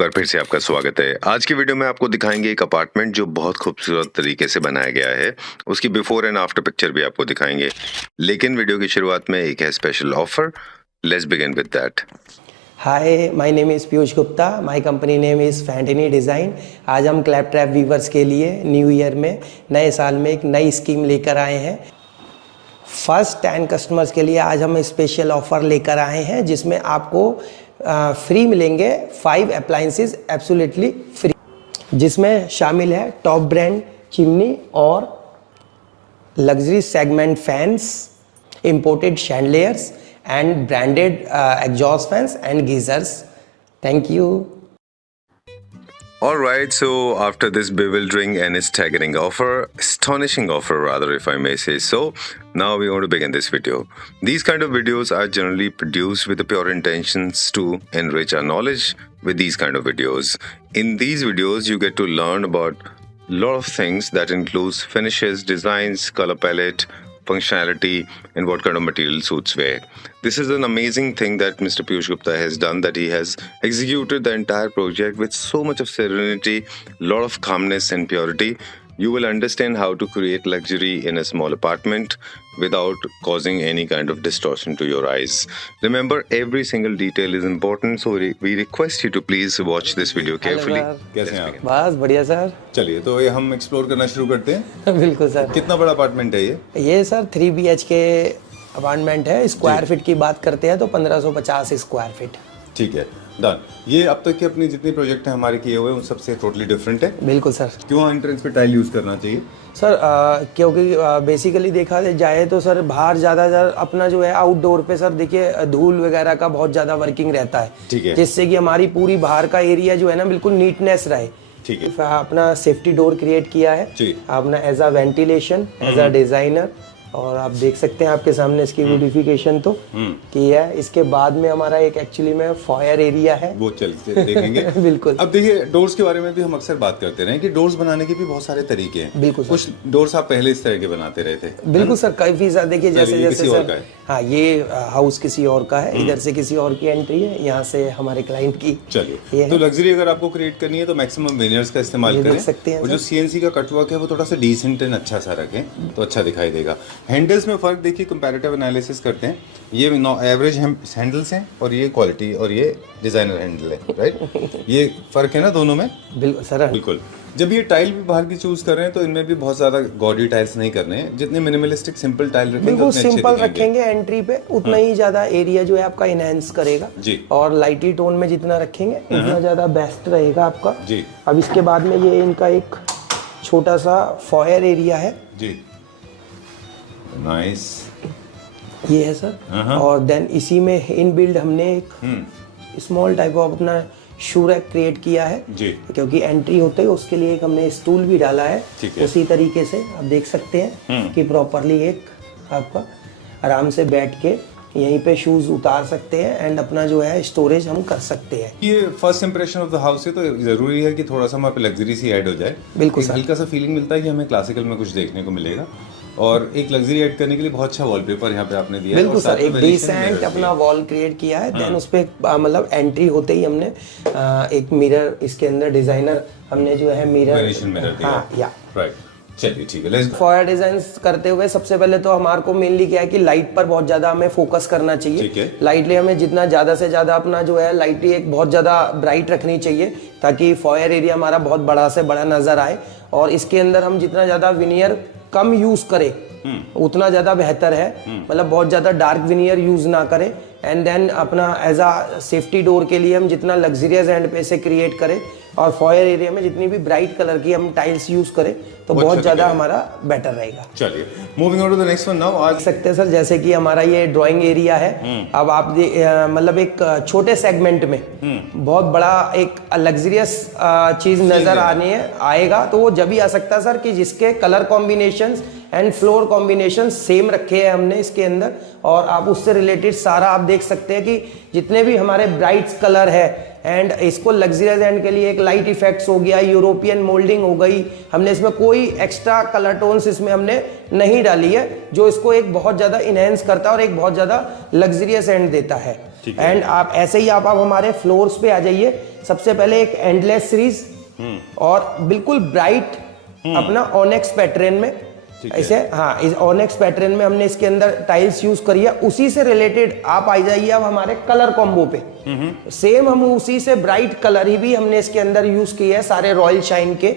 बार फिर से आपका स्वागत है। आज की वीडियो में आपको दिखाएंगे एक अपार्टमेंट जो बहुत खूबसूरत तरीके से बनाया गया है। उसकी बिफोर एंड आफ्टर पिक्चर भी आपको दिखाएंगे, लेकिन वीडियो की शुरुआत में एक है special offer. Let's begin with that. Hi, my name is Piyush Gupta, my company name is Fantini design. आज हम क्लैपट्रैप वीवर्स के लिए न्यू ईयर में, नए साल में एक नई स्कीम लेकर आए हैं। फर्स्ट 10 कस्टमर्स के लिए आज हम स्पेशल ऑफ़र लेकर आए हैं, जिसमें आपको फ्री मिलेंगे 5 अप्लायंसेस एब्सोल्युटली फ्री, जिसमें शामिल है टॉप ब्रांड चिमनी और luxury segment fans, imported chandeliers and branded exhaust fans and geysers. Thank you. Alright, so after this bewildering and staggering offer, astonishing offer rather if I may say so, now we want to begin this video. These kind of videos are generally produced with the pure intentions to enrich our knowledge with these kind of videos. In these videos, you get to learn about a lot of things that includes finishes, designs, color palette, functionality, and what kind of material suits where. This is an amazing thing that Mr. Piyush Gupta has done, that he has executed the entire project with so much of serenity, lot of calmness and purity. You will understand how to create luxury in a small apartment without causing any kind of distortion to your eyes. Remember, every single detail is important, so we request you to please watch this video carefully. कैसे हैं आप? बस बढ़िया sir. चलिए तो ये हम explore करना शुरू करते हैं। बिल्कुल सर। कितना बड़ा अपार्टमेंट है ये? ये सर 3 BHK अपार्टमेंट है। स्क्वायर फीट की बात करते हैं तो 1550 स्क्वायर फीट। ठीक है, डन। ये अब तक के अपनी जितने प्रोजेक्ट हैं हमारे किए हुए उन सबसे टोटली डिफरेंट है। बिल्कुल सर। क्यों एंट्रेंस पे टाइल यूज करना चाहिए सर? क्योंकि बेसिकली देखा जाए तो सर बाहर ज़्यादा अपना जो है आउटडोर पे सर देखिए धूल वगैरह का बहुत ज़्यादा वर्किंग रहता है। ठीक है। जिससे कि हमारी पूरी बाहर का एरिया जो है ना बिल्कुल नीटनेस रहे। ठीक है। अपना सेफ्टी डोर क्रिएट किया है अपना as a ventilation, as a designer, और आप देख सकते हैं आपके सामने इसकी ब्यूटिफिकेशन तो की है। इसके बाद में हमारा एक एक्चुअली में फायर एरिया है, वो चल देखेंगे। बिल्कुल। अब देखिए, डोर्स के बारे में भी हम अक्सर बात करते रहे कि डोर्स बनाने के भी बहुत सारे तरीके हैं। बिल्कुल। कुछ डोर्स आप पहले इस तरह के बनाते रहे थे। बिल्कुल सर, काफी सारे देखिए जैसे सर, हाँ ये हाउस किसी और का है, इधर से किसी और की एंट्री है, यहाँ से हमारे क्लाइंट की। चलिए, तो लग्जरी अगर आपको क्रिएट करनी है तो मैक्सिमम वेनियर्स का इस्तेमाल करें। सकते हैं। और जो CNC का कटवर्क है वो थोड़ा सा डिसेंट एंड अच्छा सा रखें तो अच्छा दिखाई देगा। हैंडल्स में फर्क देखिए, कंपैरेटिव एनालिसिस करते हैं। ये एवरेज हैंडल्स हैं और ये क्वालिटी और ये डिजाइनर हैंडल है, राइट? ये फर्क है ना दोनों में? बिल्कुल सर, बिल्कुल। जब ये टाइल भी बाहर की चूज कर रहे हैं तो इनमें भी बहुत ज्यादा गॉडी टाइल्स नहीं करने हैं। जितने मिनिमलिस्टिक सिंपल टाइल रखेंगे बिल्कुल सिंपल रखेंगे एंट्री पे, उतना ही ज्यादा एरिया जो है आपका इनहेंस करेगा जी। और लाइटी टोन में जितना रखेंगे उतना ज्यादा बेस्ट रहेगा आपका जी। अब इसके बाद में ये इनका एक छोटा सा फायर एरिया है जी। नाइस। ये है सर। और देन इसी में इन बिल्ड हमने एक स्मॉल टाइप ऑफ अपना शू रैक क्रिएट किया है जी। क्योंकि एंट्री होते ही उसके लिए एक हमने स्टूल भी डाला है। उसी तरीके से आप देख सकते हैं कि प्रॉपरली एक आपका आराम से बैठ के यहीं पे शूज उतार सकते हैं एंड अपना जो है स्टोरेज हम कर सकते हैं। ये first impression of the house है तो जरूरी है कि थोड़ा सा हमारे पे लग्जरी सी ऐड हो जाए। बिल्कुल। हल्का सा फीलिंग मिलता है कि हमें क्लासिकल में कुछ देखने को मिलेगा और एक लग्जरी ऐड करने के लिए बहुत अच्छा वॉलपेपर यहाँ पे आपने दिया है। बिल्कुल सर, एक डिसेंट अपना वॉल क्रिएट किया है। देन उस पे मतलब एंट्री होते ही हमने एक मिरर इसके अंदर डिजाइनर हमने जो है मिरर दिया। राइट, चलिए ठीक है। फायर डिजाइन करते हुए सबसे पहले तो हमारे को मेनली क्या है कि लाइट पर बहुत ज्यादा हमें फोकस करना चाहिए। लाइटली हमें जितना ज्यादा से ज्यादा अपना जो है लाइटली एक बहुत ज्यादा ब्राइट रखनी चाहिए ताकि फायर एरिया हमारा बहुत बड़ा से बड़ा नजर आए। और इसके अंदर हम जितना ज्यादा विनियर कम यूज करें उतना ज्यादा बेहतर है। मतलब बहुत ज्यादा डार्क विनियर यूज ना करें। एंड देन अपना एज अ सेफ्टी डोर के लिए हम जितना लग्जरियस एंड पे से क्रिएट करें और फायर एरिया में जितनी भी ब्राइट कलर की हम टाइल्स यूज करें तो बहुत ज्यादा हमारा बेटर रहेगा। चलिए, moving on to the next one now. आज सकते हैं सर, जैसे कि हमारा ये ड्राइंग एरिया है। अब आप मतलब एक छोटे सेगमेंट में बहुत बड़ा एक लग्जरियस चीज नजर आएगा तो वो जब भी आ सकता है सर कि जिसके colour combinations and floor combination same रखे हैं हमने इसके अंदर। और आप उससे रिलेटेड सारा आप देख सकते हैं कि जितने भी हमारे ब्राइट कलर है एंड इसको लग्जरियस एंड के लिए एक लाइट इफेक्ट्स हो गया, यूरोपियन मोल्डिंग हो गई, हमने इसमें कोई एक्स्ट्रा कलर टोन्स इसमें हमने नहीं डाली है जो इसको एक बहुत ज़्यादा इनहेंस करता है और एक बहुत ज़्यादा लग्जरियस एंड देता है। ठीक है। एंड आप ऐसे ही आप हमारे फ्लोर्स पे आ जाइए। सबसे पहले एक एंडलेस सीरीज और बिल्कुल ब्राइट अपना ऑनेक्स पैटर्न में ऐसे, हाँ, इस ऑनेक्स पैटर्न में हमने इसके अंदर टाइल्स यूज करी है। उसी से रिलेटेड आप आ जाइए अब हमारे कलर कॉम्बो पे। सेम हम उसी से ब्राइट कलर ही भी हमने इसके अंदर यूज किए हैं सारे रॉयल शाइन के,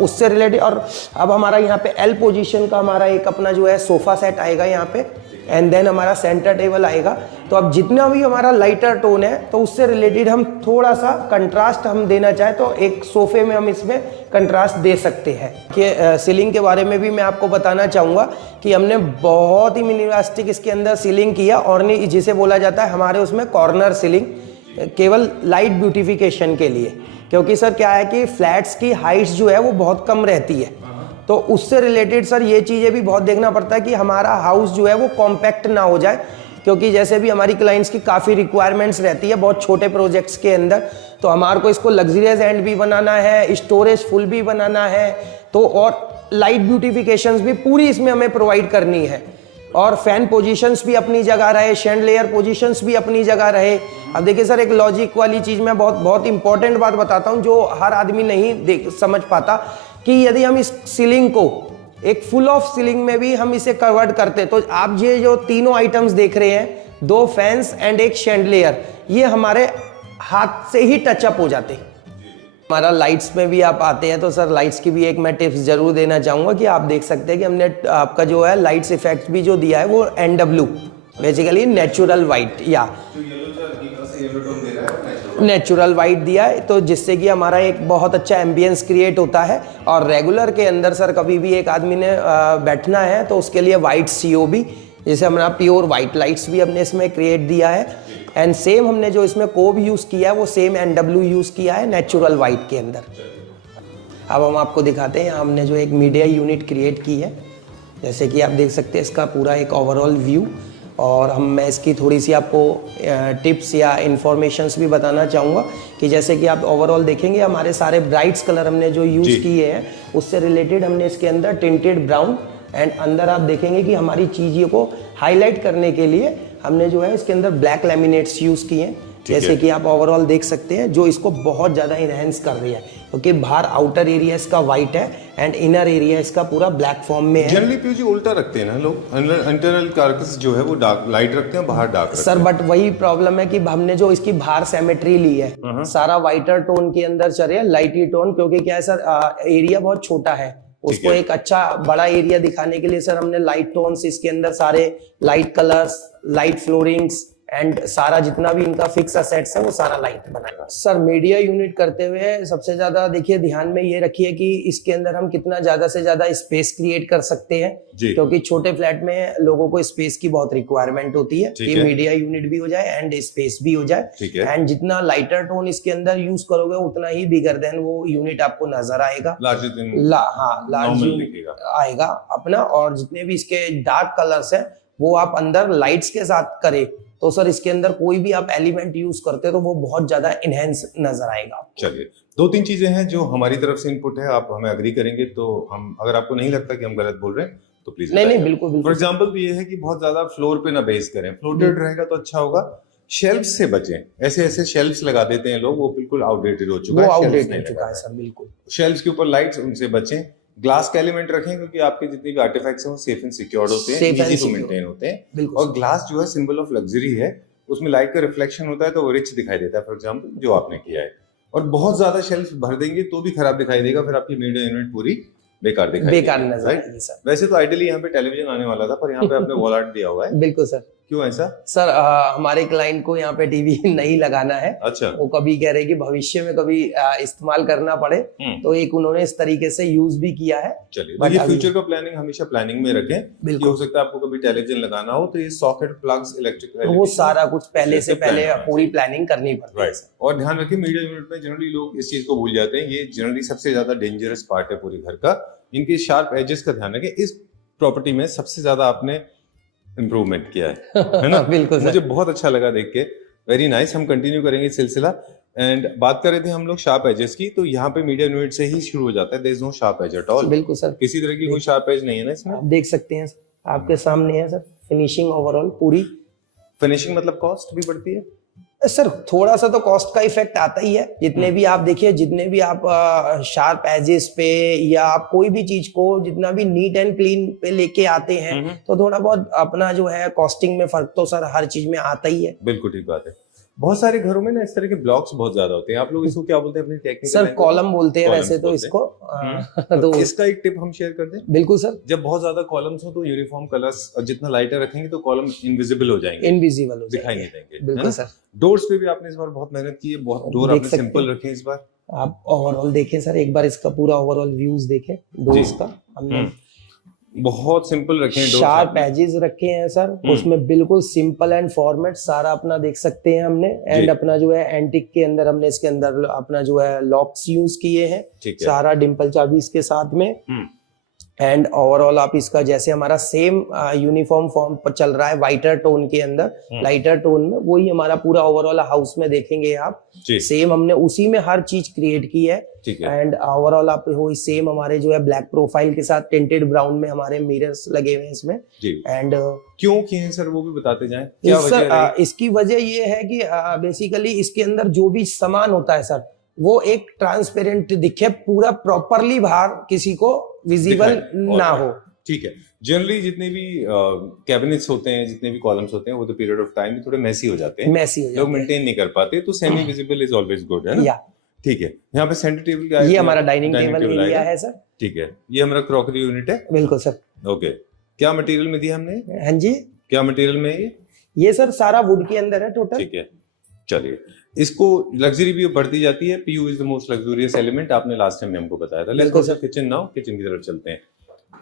उससे रिलेटेड। और अब हमारा यहाँ पे एल पोजीशन का हमारा एक अपना जो है सोफा सेट आएगा यहाँ पे, एंड देन हमारा सेंटर टेबल आएगा। तो अब जितना भी हमारा लाइटर टोन है तो उससे रिलेटेड हम थोड़ा सा कंट्रास्ट हम देना चाहे तो एक सोफे में हम इसमें कंट्रास्ट दे सकते हैं। कि सीलिंग के बारे में भी मैं आपको बताना चाहूँगा कि हमने बहुत ही मिनिमलिस्टिक इसके अंदर सीलिंग किया, और जिसे बोला जाता है हमारे उसमें कॉर्नर सीलिंग, केवल लाइट ब्यूटिफिकेशन के लिए। क्योंकि सर क्या है कि फ्लैट्स की हाइट्स जो है वो बहुत कम रहती है, तो उससे रिलेटेड सर ये चीज़ें भी बहुत देखना पड़ता है कि हमारा हाउस जो है वो कॉम्पैक्ट ना हो जाए। क्योंकि जैसे भी हमारी क्लाइंट्स की काफ़ी रिक्वायरमेंट्स रहती है बहुत छोटे प्रोजेक्ट्स के अंदर, तो हमारे को इसको लग्जरियस एंड भी बनाना है, स्टोरेज फुल भी बनाना है, तो और लाइट ब्यूटिफिकेशंस भी पूरी इसमें हमें प्रोवाइड करनी है। और फैन पोजीशंस भी अपनी जगह रहे, शैंडलियर पोजीशंस भी अपनी जगह रहे। अब देखिए सर, एक लॉजिक वाली चीज़ मैं बहुत इंपॉर्टेंट बात बताता हूँ जो हर आदमी नहीं समझ पाता, कि यदि हम इस सीलिंग को एक फुल ऑफ सीलिंग में भी हम इसे कवर्ड करते, तो आप ये जो तीनों आइटम्स देख रहे हैं, 2 फैंस एंड एक शैंडलियर, ये हमारे हाथ से ही टचअप हो जाते। हमारा लाइट्स में भी आप आते हैं तो सर लाइट्स की भी एक मैं टिप्स जरूर देना चाहूँगा कि आप देख सकते हैं कि हमने आपका जो है लाइट्स इफेक्ट भी जो दिया है वो NW, बेसिकली नेचुरल वाइट या नेचुरल वाइट दिया है, तो जिससे कि हमारा एक बहुत अच्छा एम्बियंस क्रिएट होता है। और रेगुलर के अंदर सर कभी भी एक आदमी ने बैठना है तो उसके लिए वाइट COB, जैसे हमारा प्योर वाइट लाइट्स भी हमने इसमें क्रिएट दिया है। एंड सेम हमने जो इसमें कोब यूज़ किया है वो सेम NW यूज़ किया है नेचुरल वाइट के अंदर। अब हम आपको दिखाते हैं हमने जो एक मीडिया यूनिट क्रिएट की है, जैसे कि आप देख सकते हैं इसका पूरा एक ओवरऑल व्यू। और मैं इसकी थोड़ी सी आपको टिप्स या इन्फॉर्मेशंस भी बताना चाहूँगा कि जैसे कि आप ओवरऑल देखेंगे हमारे सारे ब्राइट्स कलर हमने जो यूज़ किए हैं उससे रिलेटेड हमने इसके अंदर टिंटेड ब्राउन, एंड अंदर आप देखेंगे कि हमारी चीज़ों को हाईलाइट करने के लिए हमने जो है इसके अंदर ब्लैक लैमिनेट्स यूज़ किए हैं, जैसे कि आप ओवरऑल देख सकते हैं, जो इसको बहुत ज़्यादा इनहेंस कर रही है। क्योंकि बाहर आउटर एरिया इसका वाइट है एंड इनर एरिया इसका पूरा ब्लैक फॉर्म में है। जनरली पीयू जी उल्टा रखते हैं ना लोग, इंटरनल कार्कस जो है वो डार्क लाइट रखते हैं, बाहर डार्क रखते हैं। सर बट वही प्रॉब्लम है कि हमने जो इसकी बाहर सेमेट्री ली है सारा वाइटर टोन के अंदर चल रहा है, लाइटी टोन। क्योंकि क्या है सर, एरिया बहुत छोटा है, उसको एक अच्छा बड़ा एरिया दिखाने के लिए सर हमने लाइट टोन्स इसके अंदर सारे light colours, light floorings and सारा जितना भी इनका फिक्स असेट्स है वो सारा लाइट बनाएगा। सर मीडिया यूनिट करते हुए सबसे ज्यादा देखिए ध्यान में ये रखिए कि इसके अंदर हम कितना ज्यादा से ज्यादा स्पेस क्रिएट कर सकते हैं, क्योंकि छोटे फ्लैट में लोगों को स्पेस की बहुत रिक्वायरमेंट होती है कि मीडिया यूनिट भी हो जाए एंड स्पेस भी हो जाए। एंड जितना लाइटर टोन इसके अंदर यूज करोगे उतना ही बिगर देन वो यूनिट आपको नजर आएगा, लार्ज यूनिट आएगा अपना। और जितने भी इसके डार्क कलर्स है वो आप अंदर लाइट्स के साथ करें तो सर इसके अंदर कोई भी आप एलिमेंट यूज करते तो वो बहुत ज्यादा इनहेंस नजर आएगा। चलिए 2-3 चीजें हैं जो हमारी तरफ से इनपुट है, आप हमें एग्री करेंगे तो हम, अगर आपको नहीं लगता कि हम गलत बोल रहे हैं तो प्लीज नहीं बिल्कुल। फॉर एग्जांपल तो ये है कि बहुत ज्यादा फ्लोर पे ना बेस करें, फ्लोटेड रहेगा तो अच्छा होगा। शेल्फ से बचें, ऐसे शेल्फ्स लगा देते हैं लोग, वो बिल्कुल आउटडेटेड हो चुका है, आउटडेटेड हो चुका है सर, बिल्कुल। शेल्फ्स के ऊपर लाइट्स, उनसे बचें। ग्लास के एलिमेंट रखें क्योंकि आपके जितने भी आर्टिफैक्ट्स हैं वो सेफ एंड सिक्योर्ड होते हैं, इजी टू मेंटेन होते हैं। और ग्लास जो है सिंबल ऑफ लग्जरी है, उसमें लाइट का रिफ्लेक्शन होता है तो वो रिच दिखाई देता है, फॉर एग्जांपल जो आपने किया है। और बहुत ज्यादा शेल्फ भर देंगे तो भी खराब दिखाई देगा, फिर आपकी मीडिया यूनिट पूरी बेकार नजर आएगी सर। वैसे तो आइडियली यहाँ पे टेलीविजन आने वाला था, पर यहाँ पे आपने वॉल आर्ट दिया हुआ है। बिल्कुल सर। क्यों ऐसा सर? हमारे क्लाइंट को यहाँ पे टीवी नहीं लगाना है। अच्छा। वो कभी कह रहे कि भविष्य में कभी इस्तेमाल करना पड़े, तो एक उन्होंने इस तरीके से यूज भी किया है। चलिए, तो ये फ्यूचर का प्लानिंग हमेशा प्लानिंग में रखें। बिल्कुल हो सकता है आपको कभी टेलीविजन लगाना हो तो ये सॉकेट, प्लग्स, इलेक्ट्रिक, वो सारा कुछ पहले से पहले पूरी प्लानिंग करनी पड़ती है। और ध्यान रखिए मीडिया यूनिट में जनरली लोग इस चीज को भूल जाते हैं, ये जनरली सबसे ज्यादा डेंजरस पार्ट है पूरी घर का। इनके शार्प एजेस का ध्यान रखें। इस प्रॉपर्टी में सबसे ज्यादा आपने इम्प्रूवमेंट किया है ना? बिल्कुल मुझे बहुत अच्छा लगा देख के, वेरी नाइस। हम कंटिन्यू करेंगे सिलसिला। एंड बात कर रहे थे हम लोग शार्प एजेस की, तो यहाँ पे मीडिया यूनिट से ही शुरू हो जाता है। There is no sharp edge at all. बिल्कुल सर, किसी तरह की कोई शार्प एज नहीं है ना इसमें। आप देख सकते हैं आपके सामने है सर, फिनिशिंग ओवरऑल पूरी फिनिशिंग मतलब कॉस्ट भी बढ़ती है? सर थोड़ा सा तो कॉस्ट का इफेक्ट आता ही है। जितने भी आप देखिए, जितने भी आप शार्प एजेस पे या आप कोई भी चीज को जितना भी नीट एंड क्लीन पे लेके आते हैं तो थोड़ा बहुत अपना जो है कॉस्टिंग में फर्क तो सर हर चीज में आता ही है। बिल्कुल ठीक बात है। बहुत सारे घरों में ना इस तरह के ब्लॉक्स बहुत ज्यादा होते हैं, आप लोग इसको क्या बोलते हैं अपनी टेक्निकल? सर कॉलम बोलते हैं वैसे तो इसको। तो इसका एक टिप हम शेयर कर दें। बिल्कुल सर। जब बहुत ज्यादा कॉलम्स हो तो यूनिफॉर्म कलर्स और जितना लाइटर रखेंगे तो कॉलम इनविजिबल हो जाएंगे, इनविजिबल हो दिखाई जाएंगे। नहीं देंगे। बिल्कुल सर। डोर्स पे भी आपने इस बार बहुत मेहनत की है, बहुत डोर देख आपने सकते सिंपल हैं। रखे हैं इस बार। आप ओवरऑल देखें सर, एक बार इसका पूरा ओवरऑल व्यूज देखें डोर्स का। हमने बहुत सिंपल रखे हैं डोर्स। शार्प एजेस रखे हैं सर, उसमें बिल्कुल सिंपल एंड फॉर्मेट सारा अपना देख सकते हैं हमने। एंड अपना जो है एंटिक के अंदर हमने इसके अंदर अपना जो है लॉक्स यूज किए हैं, सारा डिम्पल चाबी इसके साथ में। एंड ओवरऑल आप इसका जैसे हमारा सेम यूनिफॉर्म फॉर्म पर चल रहा है वाइटर टोन के अंदर, लाइटर टोन में, वही हमारा पूरा ओवरऑल हाउस में देखेंगे आप। सेम हमने उसी में हर चीज क्रिएट की है। एंड ओवरऑल आप वही सेम हमारे जो है ब्लैक प्रोफाइल के साथ टिंटेड ब्राउन में हमारे मिरर्स लगे हुए हैं इसमें। एंड क्यों किए हैं सर वो भी बताते जाएं, क्या वजह है? इसकी वजह ये है कि बेसिकली इसके अंदर जो भी सामान होता है सर वो एक ट्रांसपेरेंट दिखे, पूरा प्रॉपरली बाहर किसी को विजिबल ना हो। ठीक है। जनरली जितने भी कैबिनेट्स होते हैं, जितने भी कॉलम्स होते हैं, वो तो पीरियड ऑफ टाइम में थोड़े मेसी हो जाते हैं, लोग मेंटेन नहीं कर पाते, तो semi visible is always good, है ना? ठीक है। यहाँ पे सेंटर टेबल का ये हमारा डाइनिंग टेबल एरिया है सर। ठीक है। ये हमारा क्रॉकरी यूनिट है। बिल्कुल सर। ओके। क्या मटेरियल में दिया हमने? हाँ जी। क्या मटेरियल में ये सर सारा वुड के अंदर है टोटल। ठीक है। चलिए, इसको लग्जरी भी बढ़ती जाती है। PU is the most luxurious element, आपने लास्ट टाइम में हमको बताया था। Let's go to kitchen now. Kitchen की तरफ चलते हैं।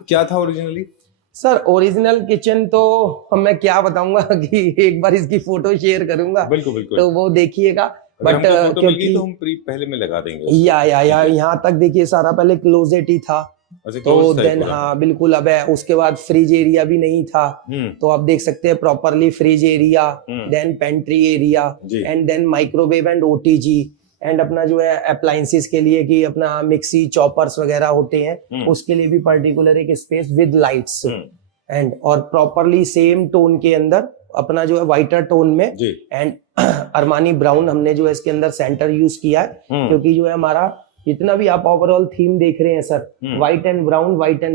क्या था ओरिजिनली? सर ओरिजिनल किचन तो मैं क्या बताऊंगा कि एक बार इसकी फोटो शेयर करूंगा। बिल्कुल बिल्कुल। तो वो देखिएगा। बट क्योंकि तो हम पहले में लगा देंगे या यहाँ तक देखिए सारा पहले क्लोजेट ही था। तो देन हाँ बिल्कुल। अब है उसके बाद फ्रिज एरिया भी नहीं था, तो आप देख सकते हैं properly fridge area, then pantry area, and then microwave and OTG, and अपना जो है अप्लायंसेस के लिए कि अपना मिक्सी चॉपर्स वगैरह होते हैं उसके लिए भी पर्टिकुलर एक स्पेस विद लाइट्स। एंड और प्रॉपरली सेम टोन के अंदर अपना जो है वाइटर टोन में, एंड अरमानी ब्राउन हमने जो है इसके अंदर सेंटर यूज किया है, क्योंकि जो है हमारा जितना भी आप ओवरऑल थीम देख रहे हैं सर व्हाइट एंड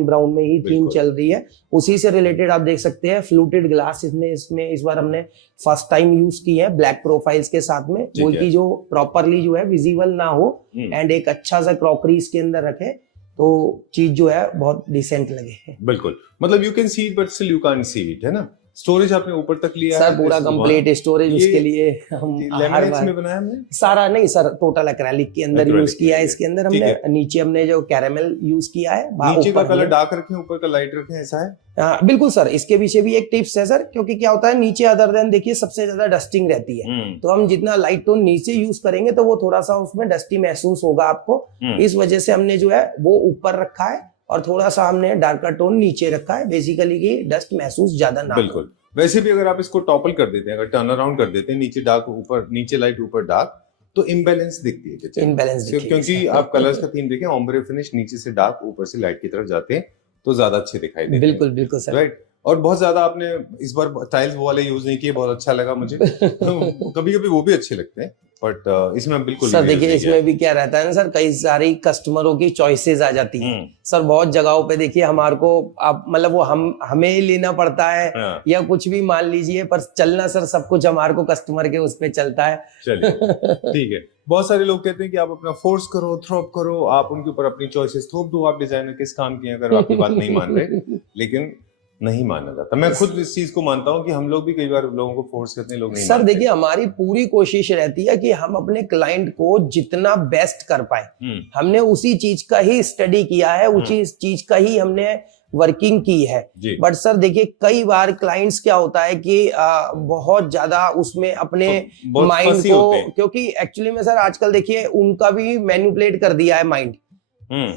ब्राउन में ही थीम चल रही है। उसी से रिलेटेड आप देख सकते हैं फ्लूटेड ग्लास इसमें इस बार हमने फर्स्ट टाइम यूज की है ब्लैक प्रोफाइल्स के साथ में, वो की जो प्रॉपरली जो है विजिबल ना हो एंड एक अच्छा सा क्रॉकरी इसके अंदर रखे तो चीज जो है बहुत डिसेंट लगे। बिल्कुल, मतलब you can see it but still you can't see it, है ना? स्टोरेज आपने ऊपर तक लिया सर, पूरा कंप्लीट स्टोरेज उसके लिए हम लैमिनेट्स में बनाया हमने सारा नहीं सर, टोटल एक्रेलिक के अंदर यूज किया है। इसके अंदर हमने नीचे हमने जो कैरेमल यूज किया है, नीचे का कलर डार्क रखे ऊपर का लाइट रखे, ऐसा है? बिल्कुल सर। इसके पीछे भी एक टिप्स है सर, क्योंकि क्या होता है नीचे अदर देन देखिए सबसे ज्यादा डस्टिंग रहती है, तो हम जितना लाइट टोन नीचे यूज करेंगे तो वो थोड़ा सा उसमें डस्टी महसूस होगा आपको। इस वजह से हमने जो है वो ऊपर रखा है और थोड़ा सा हमने डार्कर टोन नीचे रखा है, बेसिकली की डस्ट महसूस ज्यादा ना हो। बिल्कुल। वैसे भी अगर आप इसको टॉपल कर देते हैं, अगर टर्न अराउंड कर देते हैं, नीचे डार्क ऊपर, नीचे लाइट ऊपर डार्क, तो इम्बैलेंस दिखती है किचन, इम्बैलेंस दिखती है, क्योंकि आप कलर्स का थीम देखें, ओम्ब्रे फिनिश नीचे से डार्क ऊपर से लाइट की तरफ जाते हैं तो ज्यादा अच्छे दिखाई देते हैं। बिल्कुल बिल्कुल सर, राइट। और बहुत ज्यादा आपने इस बार टाइल्स वो वाले यूज नहीं किए, बहुत अच्छा लगा मुझे। कभी कभी वो भी अच्छे लगते हैं, बट इसमें बिल्कुल सर देखिए इसमें भी क्या रहता है ना सर, कई सारी कस्टमरों की चॉइसेस आ जाती हैं सर। बहुत जगहों पे देखिए हमारे को आप मतलब वो हमें लेना पड़ता है या कुछ भी मान लीजिए, पर चलना सर सब कुछ हमारे को कस्टमर के उस पे चलता है। चलिए ठीक है। बहुत सारे लोग कहते हैं कि आप अपना फोर्स करो, थ्रोप करो, आप उनके ऊपर अपनी चॉइसेस थोप दो, आप डिजाइनर किस काम किए अगर आपकी बात नहीं मान रहे, लेकिन नहीं माना जाता। मैं खुद इस चीज को मानता हूं कि हम लोग भी कई बार लोगों को फोर्स करते हैं, लोग नहीं सर देखिए हमारी पूरी कोशिश रहती है कि हम अपने क्लाइंट को जितना बेस्ट कर पाए। हमने उसी चीज का ही स्टडी किया है, उसी चीज का ही हमने वर्किंग की है। बट सर देखिए कई बार क्लाइंट्स क्या होता है कि बहुत ज्यादा उसमें अपने माइंड को, क्योंकि एक्चुअली में सर आजकल देखिए उनका भी मैनिपुलेट कर दिया है माइंड,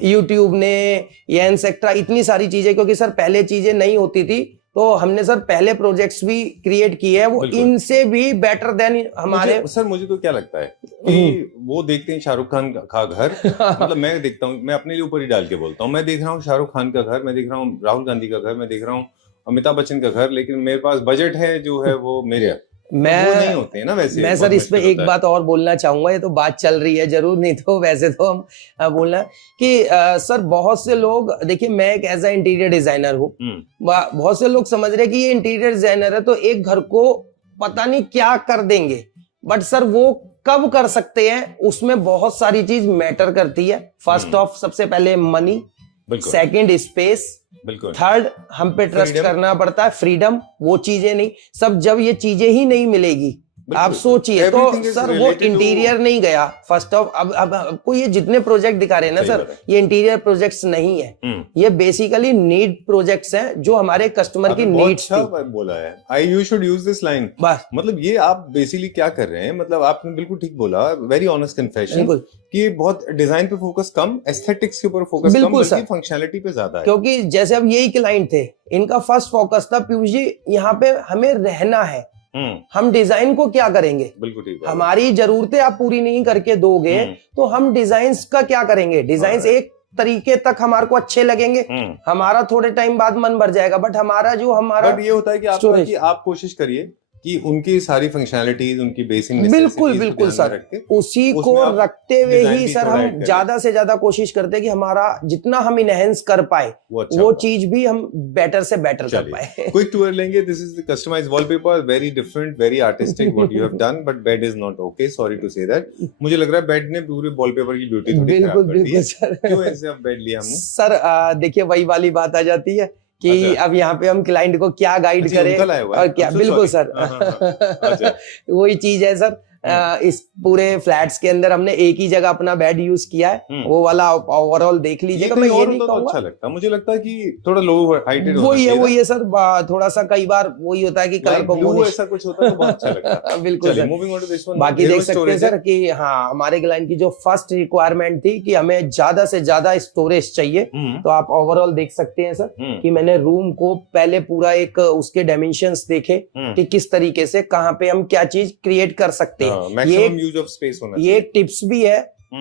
यूट्यूब ने या एक्सेट्रा इतनी सारी चीजें, क्योंकि सर पहले चीजें नहीं होती थी तो हमने सर पहले प्रोजेक्ट्स भी क्रिएट किए हैं, वो इनसे भी बेटर देन हमारे। सर मुझे तो क्या लगता है कि वो देखते हैं शाहरुख खान का घर, मतलब मैं देखता हूँ, मैं अपने लिए ऊपर ही डाल के बोलता हूँ, मैं देख रहा हूँ शाहरुख खान का घर, मैं देख रहा हूँ राहुल गांधी का घर, मैं देख रहा हूँ अमिताभ बच्चन का घर, लेकिन मेरे पास बजट है जो है वो मेरे वो नहीं होते हैं ना वैसे। मैं सर इस पे एक बात और बोलना चाहूंगा, ये तो बात चल रही है जरूर, नहीं तो वैसे तो हम बोलना कि सर बहुत से लोग, देखिए मैं एक एज ए इंटीरियर डिजाइनर हूँ, बहुत से लोग समझ रहे हैं कि ये इंटीरियर डिजाइनर है तो एक घर को पता नहीं क्या कर देंगे, बट सर वो कब कर सकते हैं उसमें बहुत सारी चीज मैटर करती है। फर्स्ट ऑफ सबसे पहले मनी, सेकंड स्पेस, थर्ड हम पे ट्रस्ट करना पड़ता है, फ्रीडम, वो चीजें नहीं सब, जब ये चीजें ही नहीं मिलेगी आप सोचिए तो सर वो इंटीरियर नहीं गया। फर्स्ट ऑफ अब आपको ये जितने प्रोजेक्ट दिखा रहे हैं ना सर, ये इंटीरियर प्रोजेक्ट्स नहीं है, ये बेसिकली नीड प्रोजेक्ट्स हैं जो हमारे कस्टमर की नीड्स थी। बोला है you should use this line, बस मतलब ये आप बेसिकली क्या कर रहे हैं, मतलब आपने बिल्कुल ठीक बोला, वेरी ऑनेस्ट कन्फेशन कि ये बहुत डिजाइन पे फोकस कम, एस्थेटिक्स के ऊपर फोकस कम, बल्कि फंक्शनैलिटी पे ज्यादा है। क्योंकि जैसे अब यही क्लाइंट थे, इनका फर्स्ट फोकस था पीयूष जी यहाँ पे हमें रहना है, हम डिजाइन को क्या करेंगे, बिल्कुल ठीक है, हमारी जरूरतें आप पूरी नहीं करके दोगे तो हम डिजाइन्स का क्या करेंगे। डिजाइन्स एक तरीके तक हमारे को अच्छे लगेंगे, हमारा थोड़े टाइम बाद मन भर जाएगा, बट हमारा जो हमारा ये होता है कि आप कोशिश करिए कि उनकी सारी फंक्शनैलिटीज, उनकी बेसिक बिल्कुल सर उसी को रखते हुए ही सर हम ज्यादा से ज्यादा कोशिश करते हैं कि हमारा जितना हम इनहेंस कर पाए वो चीज भी हम बेटर से बेटर कर पाए। क्विक टूर लेंगे। This is the customized wallpaper, very different, very artistic what you have done, but bed is not okay, sorry to say that. मुझे लग रहा है बेड ने पूरे वॉलपेपर की ब्यूटी बिल्कुल सर। क्यों ऐसे अब बेड लिया हमने सर? देखिए वही वाली बात आ जाती है कि अब यहाँ पे हम क्लाइंट को क्या गाइड करें और क्या। बिल्कुल सर वही चीज है सर। इस पूरे फ्लैट्स के अंदर हमने एक ही जगह अपना बेड यूज किया है, वो वाला ओवरऑल देख लीजिएगा। मैं ये नहीं कहूंगा, अच्छा लगता मुझे लगता है कि थोड़ा लो हाइटेड वही है सर, थोड़ा सा कई बार वही होता है कि कलर कॉम्बिनेशन ऐसा कुछ होता है तो बहुत अच्छा लगता है। बिल्कुल sir. Moving on to this one, बाकी देख सकते हैं सर कि हाँ हमारे क्लाइंट की जो फर्स्ट रिक्वायरमेंट थी कि हमें ज्यादा से ज्यादा स्टोरेज चाहिए, तो आप ओवरऑल देख सकते हैं सर कि मैंने रूम को पहले पूरा एक उसके डायमेंशंस देखे कि किस तरीके से कहाँ पे हम क्या चीज क्रिएट कर सकते हैं। ये एक टिप्स भी है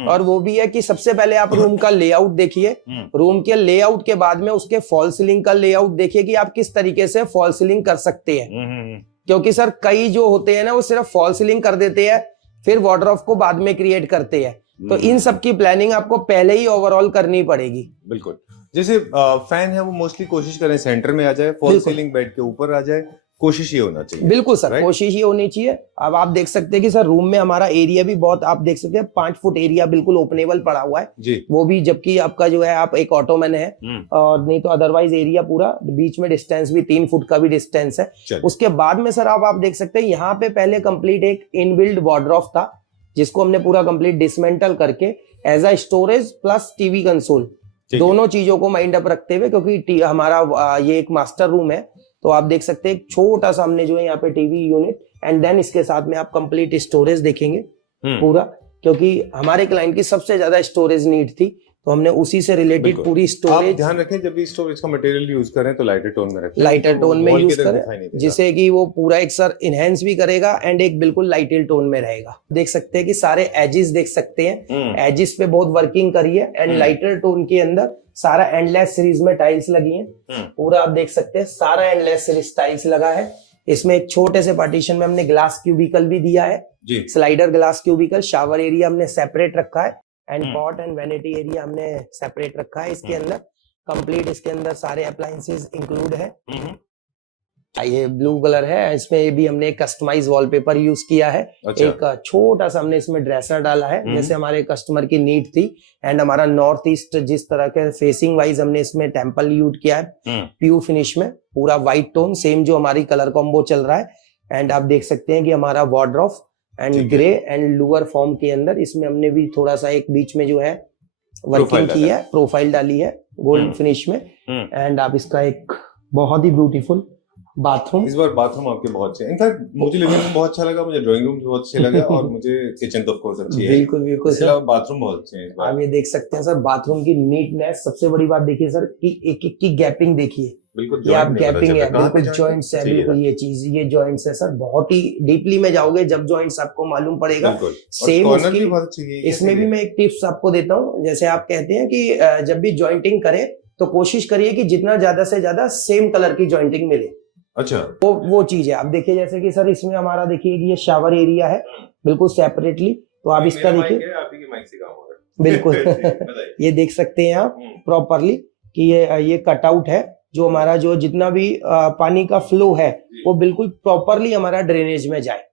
और वो भी है कि सबसे पहले आप रूम का लेआउट देखिए, रूम के लेआउट के बाद में उसके फॉल सीलिंग का लेआउट देखिए कि आप किस तरीके से फॉल सीलिंग कर सकते हैं। क्योंकि सर कई जो होते हैं ना वो सिर्फ फॉल सीलिंग कर देते हैं, फिर वार्डरोब को बाद में क्रिएट करते हैं, तो इन सब की प्लानिंग आपको पहले ही ओवरऑल करनी पड़ेगी। बिल्कुल। जैसे फैन है वो मोस्टली कोशिश करें सेंटर में आ जाए, फॉल सीलिंग बेड के ऊपर आ जाए, कोशिश ये होना चाहिए। बिल्कुल सर, कोशिश ये होनी चाहिए। अब आप देख सकते हैं कि सर रूम में हमारा एरिया भी बहुत, आप देख सकते हैं 5 फुट एरिया बिल्कुल ओपनेबल पड़ा हुआ है जी। वो भी जबकि आपका जो है आप एक ऑटोमैन है और नहीं तो अदरवाइज एरिया पूरा, बीच में डिस्टेंस भी 3 फुट का भी डिस्टेंस है। उसके बाद में सर आप देख सकते हैं यहाँ पे पहले कंप्लीट एक इनबिल्ड वार्डरोब था जिसको हमने पूरा कंप्लीट डिसमेंटल करके as a storage plus TV console दोनों चीजों को माइंड अप रखते हुए, क्योंकि हमारा ये एक मास्टर रूम है तो आप देख सकते हैं एक छोटा सा हमने जो है यहाँ पे टीवी यूनिट एंड देन इसके साथ में आप कंप्लीट स्टोरेज देखेंगे पूरा, क्योंकि हमारे क्लाइंट की सबसे ज्यादा स्टोरेज नीड थी तो हमने उसी से रिलेटेड पूरी स्टोरेज। आप ध्यान रखें जब भी स्टोरेज का मटेरियल यूज करें तो लाइटर टोन में रखें, लाइटर टोन में यूज करें जिससे कि वो पूरा एक सर इनहेंस भी करेगा एंड एक बिल्कुल लाइटर टोन में रहेगा। देख सकते हैं कि सारे एजेस देख सकते हैं, एजेस पे बहुत वर्किंग करी है एंड लाइटर टोन के अंदर सारा एंडलेस सीरीज में टाइल्स लगी हैं पूरा, आप देख सकते हैं सारा एंडलेस सीरीज टाइल्स लगा है। इसमें एक छोटे से पार्टीशन में हमने ग्लास क्यूबिकल भी दिया है, slider glass cubicle. Shower area हमने सेपरेट रखा है and pot and vanity area हमने सेपरेट रखा है। इसके अंदर कंप्लीट इसके अंदर सारे अप्लायंसेस इंक्लूड है। ये ब्लू कलर है, इसमें भी हमने कस्टमाइज वॉलपेपर यूज किया है। अच्छा। एक छोटा सा हमने इसमें ड्रेसर डाला है जैसे हमारे कस्टमर की नीड थी एंड हमारा नॉर्थ ईस्ट जिस तरह के फेसिंग वाइज हमने इसमें टेम्पल यूज किया है प्योर फिनिश में, पूरा व्हाइट टोन सेम जो हमारी कलर कॉम्बो चल रहा है। एंड आप देख सकते हैं कि हमारा wardrobe and grey and lower form के अंदर इसमें हमने भी थोड़ा सा एक बीच में जो है वर्किंग की है, प्रोफाइल डाली है गोल्ड फिनिश में। एंड आप इसका एक बहुत ही ब्यूटीफुल बाथरूम, इस बार बाथरूम आपके बहुत अच्छे, इनफैक्ट मुझे लिविंग रूम बहुत अच्छा लगा, मुझे ड्राइंग रूम बहुत अच्छे लगा और मुझे किचन तो ऑफ कोर्स अच्छी है। बिल्कुल बिल्कुल सर, बाथरूम बहुत अच्छे हैं इस बार। आप ये देख सकते हैं सर बाथरूम की नीटनेस। सबसे बड़ी बात देखिए सर कि एक एक की गैपिंग देखिए, ये आप गैपिंग है बिल्कुल जॉइंट्स है, बिल्कुल ये चीज ये जॉइंट्स है सर। बहुत ही डीपली में जाओगे जब जॉइंट्स आपको मालूम पड़ेगा। सेम इसमें भी मैं एक टिप्स आपको देता हूँ, जैसे आप कहते हैं कि जब भी जॉइंटिंग करें तो कोशिश करिए कि जितना ज्यादा से ज्यादा सेम कलर की जॉइंटिंग मिले, अच्छा, वो चीज है। अब देखिए जैसे कि सर इसमें हमारा देखिए कि ये शावर एरिया है बिल्कुल सेपरेटली, तो आप इसका देखिए आप ही माइक से काम होगा। बिल्कुल बताइए। ये देख सकते हैं आप प्रॉपरली कि ये कटआउट है, जो हमारा जो जितना भी पानी का फ्लो है वो बिल्कुल प्रॉपरली हमारा ड्रेनेज में जाए,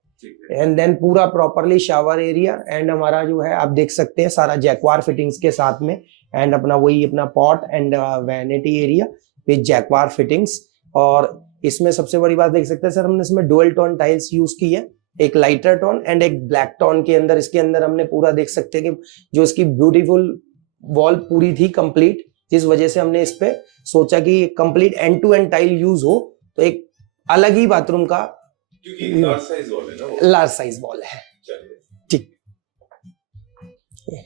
एंड देन पूरा प्रॉपरली शावर एरिया, एंड हमारा जो है आप देख सकते हैं सारा जैक्वार फिटिंग्स के साथ में, एंड अपना वही अपना pot and vanity area with जैक्वार fittings. और इसमें सबसे बड़ी बात देख सकते हैं सर, हमने इसमें डुअल टोन टाइल्स यूज की है, एक लाइटर टोन एंड एक ब्लैक टोन के अंदर। इसके अंदर हमने पूरा देख सकते हैं कि जो इसकी ब्यूटीफुल वॉल पूरी थी कंप्लीट, जिस वजह से हमने इस पे सोचा कि complete end to end tile use हो, तो एक अलग ही बाथरूम का क्योंकि लार्ज साइज वॉल है ना वो। लार्ज साइज वॉल है। चलिए। ठीक,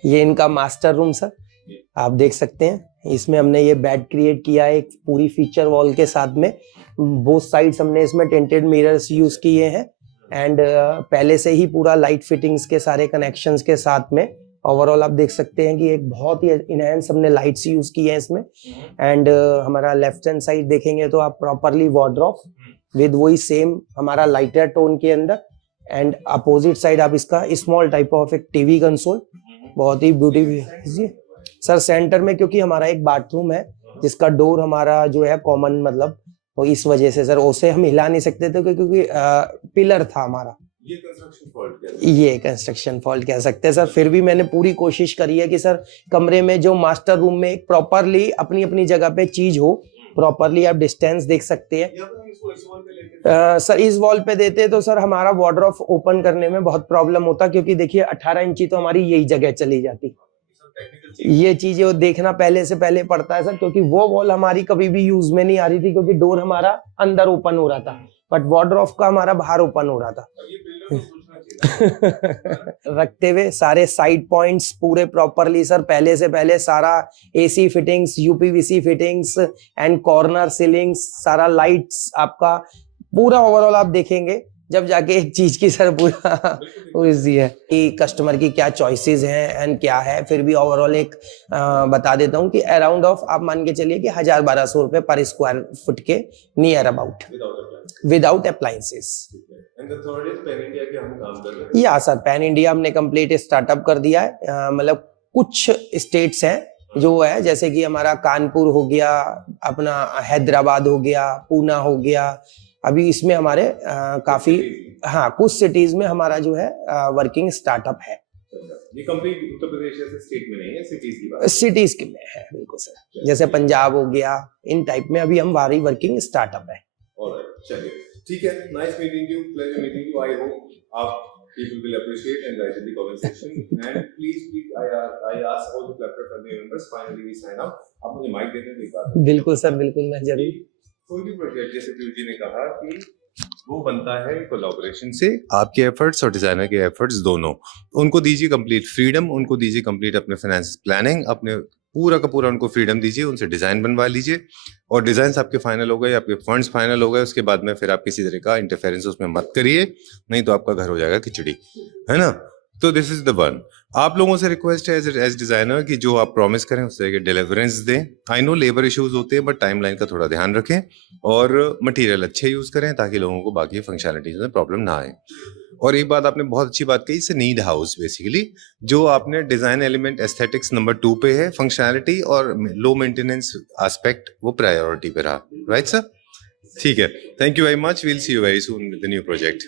ये इनका मास्टर रूम सर, आप देख सकते हैं इसमें हमने ये बेड क्रिएट किया है एक पूरी फीचर वॉल के साथ में। बोथ साइड्स हमने इसमें टेंटेड मिरर्स यूज किए हैं, एंड पहले से ही पूरा लाइट फिटिंग्स के सारे कनेक्शंस के साथ में ओवरऑल आप देख सकते हैं कि एक बहुत ही इनहैंस हमने लाइट्स यूज की हैं इसमें। एंड हमारा लेफ्ट हैंड साइड देखेंगे तो आप प्रॉपरली वार्डरोब विद वही सेम हमारा लाइटर टोन के अंदर, एंड अपोजिट साइड आप इसका स्मॉल टाइप ऑफ एक टीवी कंसोल, बहुत ही ब्यूटीफुल सर सेंटर में, क्योंकि हमारा एक बाथरूम है जिसका डोर हमारा जो है कॉमन, मतलब तो इस वजह से सर उसे हम हिला नहीं सकते थे क्योंकि पिलर था हमारा। ये कंस्ट्रक्शन फॉल्ट कह सकते हैं सर। फिर भी मैंने पूरी कोशिश करी है कि सर कमरे में जो मास्टर रूम में एक प्रॉपरली अपनी अपनी जगह पे चीज हो, प्रॉपरली आप डिस्टेंस देख सकते हैं। सर इस वॉल पे देते तो सर हमारा वार्डरोब ओपन करने में बहुत प्रॉब्लम होता, क्योंकि देखिए 18 इंची तो हमारी यही जगह चली जाती। ये चीजें वो देखना पहले से पहले पड़ता है सर, क्योंकि वो वॉल हमारी कभी भी यूज में नहीं आ रही थी, क्योंकि डोर हमारा अंदर ओपन हो रहा था बट वार्डरोब का हमारा बाहर ओपन हो रहा था। रखते हुए सारे साइड पॉइंट्स पूरे प्रॉपरली सर पहले से पहले सारा AC fittings, UPVC fittings and corner ceilings, सारा लाइट्स आपका पूरा ओवरऑल आप देखेंगे जब जाके एक चीज की सर पूरा इजी है कि कस्टमर की क्या चॉइसेस हैं एंड क्या है। फिर भी ओवरऑल एक बता देता हूँ कि अराउंड ऑफ आप मान के चलिए कि 1200 रुपए पर स्क्वायर फुट के नियर अबाउट विदाउट अप्लायंसेस। या सर पैन इंडिया हमने कंप्लीट स्टार्टअप कर दिया है। मतलब कुछ स्टेट्स हैं जो है, जैसे कि हमारा कानपुर हो गया, अपना हैदराबाद हो गया, पूना हो गया, अभी इसमें हमारे काफी कुछ सिटीज में हमारा जो है वर्किंग स्टार्टअप है। ये कंप्लीट उत्तर प्रदेश जैसे स्टेट में नहीं है, सिटीज की बात सिटीज के में है बिल्कुल सर, जैसे पंजाब हो गया, इन टाइप में अभी हमारी वर्किंग स्टार्टअप है। ऑलराइट, चलिए ठीक है, nice meeting you, pleasure meeting you. I hope आप people will appreciate and write in the comment section and please I ask all the Claptrap family members, finally we sign out। आप मुझे mic देने की बात। बिल्कुल sir, बिल्कुल, मैं जरूर। कोई भी प्रोजेक्ट जैसे पीयूष जी ने कहा कि वो बनता है कोलैबोरेशन से, आपके एफर्ट्स और डिजाइनर के एफर्ट्स दोनों। उनको दीजिए कंप्लीट फ्रीडम, उनको दीजिए कंप्लीट अपने फाइनेंस प्लानिंग, अपने पूरा का पूरा उनको फ्रीडम दीजिए, उनसे डिजाइन बनवा लीजिए और डिजाइन आपके फाइनल हो गए, आपके फंड्स फाइनल हो गए, उसके बाद में फिर आप किसी तरह का इंटरफेरेंस उसमें मत करिए, नहीं तो आपका घर हो जाएगा खिचड़ी, है ना। तो दिस इज द वन। आप लोगों से रिक्वेस्ट है एज डिजाइनर कि जो आप प्रॉमिस करें उस तरह के डिलीवरेंस दें। आई नो लेबर इश्यूज होते हैं बट टाइमलाइन का थोड़ा ध्यान रखें और मटेरियल अच्छे यूज करें ताकि लोगों को बाकी फंक्शनलिटीज में प्रॉब्लम ना आए। और एक बात आपने बहुत अच्छी बात कही, इसे नीड हाउस बेसिकली जो आपने डिजाइन एलिमेंट एस्थेटिक्स नंबर 2 पे है, फंक्शनैलिटी और लो मेंटेनेंस एस्पेक्ट वो प्रायोरिटी पे रहा, राइट सर? ठीक है, thank you very much, we'll see you very soon with the new project.